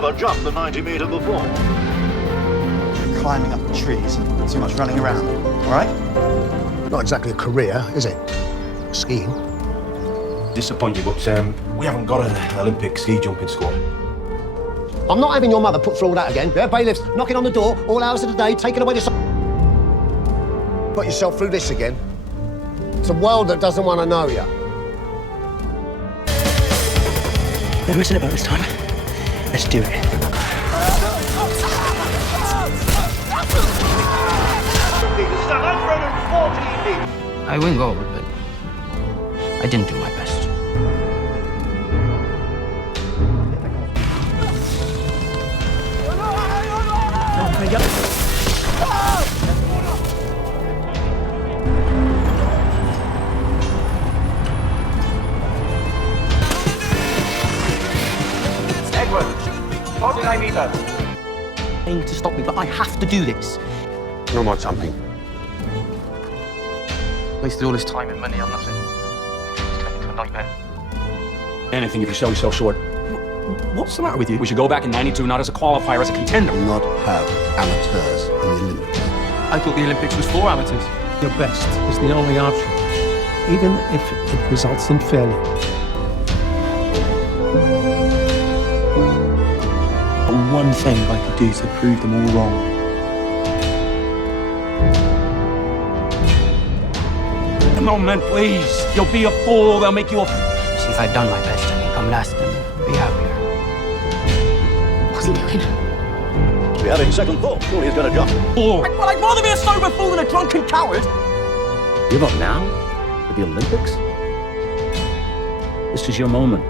never jumped the 90-metre before. Climbing up trees and too much running around, all right? Not exactly a career, is it? Skiing. Disappoint you, but we haven't got an Olympic ski jumping squad. I'm not having your mother put through all that again. Yeah, bailiffs knocking on the door all hours of the day, taking away the... Put yourself through this again. It's a world that doesn't want to know you. There isn't about this time. Let's do it. I win gold, but I didn't do my best. To stop me, but I have to do this. No more jumping. Wasted all this time and money on nothing. It's turned into a nightmare. Anything if you sell yourself short. What's the matter with you? We should go back in '92, not as a qualifier, as a contender. Not have amateurs in the Olympics. I thought the Olympics was for amateurs. Your best is the only option, even if it results in failure. One thing I could do to prove them all wrong. Come on, man, please. You'll be a fool. They'll make you a... See, if I'd done my best, I think I'm last and be happier. What's he doing? Be having second thought. Surely he's going to jump. fool. Well, I'd rather be a sober fool than a drunken coward. Give up now? For the Olympics? This is your moment.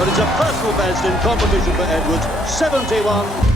But it's a personal best in competition for Edwards, 71.